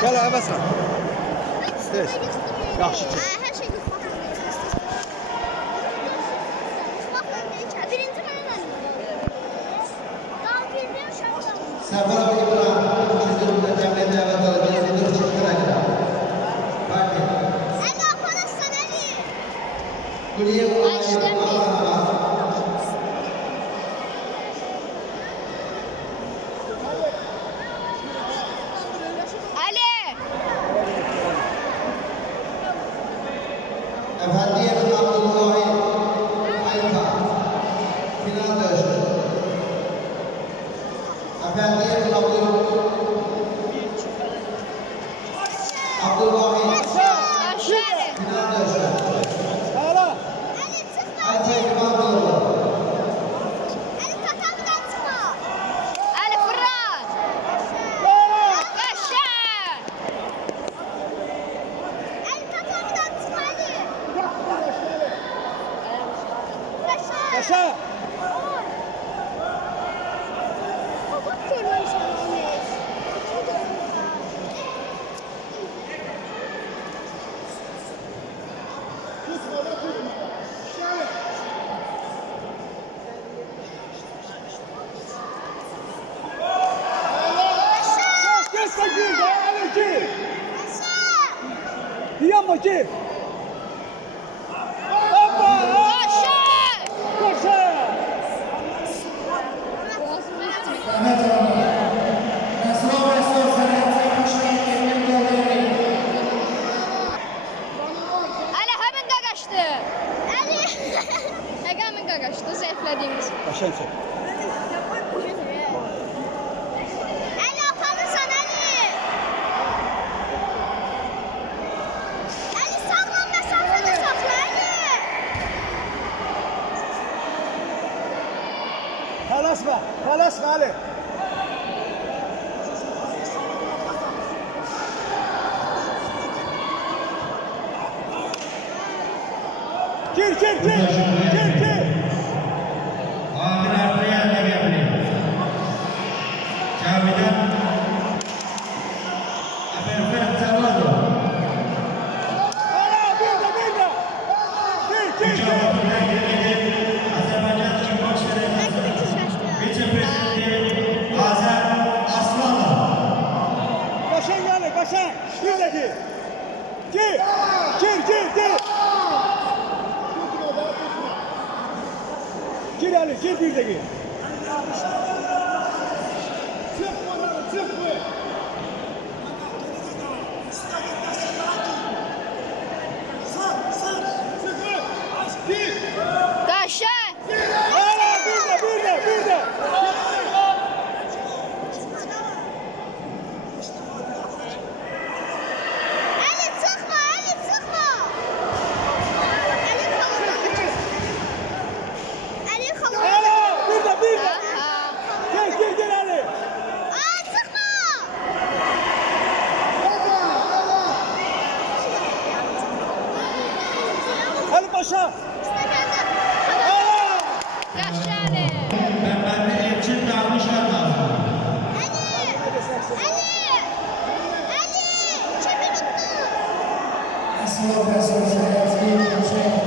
Gel əvəzlə. Stres. Yaxşı çək. Hər şey yoxdur. Birinci mənə Dal birinci uşaqlar. Sabah İbrahim, çizimde cəmiyyət dəvət alacaq, edir çıxdıracaq. Bakın. Əli aparırsan, Əli. Kuliyev Efendiye Abdullahi Ayka final dövüşü. Efendiye Abdullahi final dövüşü. Hala. Əli çıxma. Ayka İmamoğlu. Əli tatamdan çıxma. Ali Fırat! Yaşa! Əli tatamdan çıxma, Əli. Yaşa. Bak görmüşəm. Geç bakayım. Hala gir. Diyanma gir. Hoppa. Yaşa! Koşa. Ali hemen qaqaşdı. Əli. Hemen qaqaşdı, zəiflədiyimiz. Başlayın çək. Əli aparırsan, Əli. Əli sağlam məsafədə saxla, Əli. Kalasma. Kalasma Ali. Gir. Ahir artıya yer yapayım. Cavidan. Efendim Zavado. Hala bir de. Gir. Azerbaycan Kickbox Federasyonu Belki şaştı. Vice-Prezidenti Azer Aslanov. Başan yani. Bir de gir. Gir. Gir Ali. Gir bir de gir. Yaşa! Hala bir de. Əli çıxma. Əli xalq. Hala bir de. Aha! Gir Ali. Aa, çıxma. Ali başa. Hala. Yaşa Ali! Ben de Elçin Davuşlar lazım. Əli. Kimi tutdu? Aslanov Federasyonu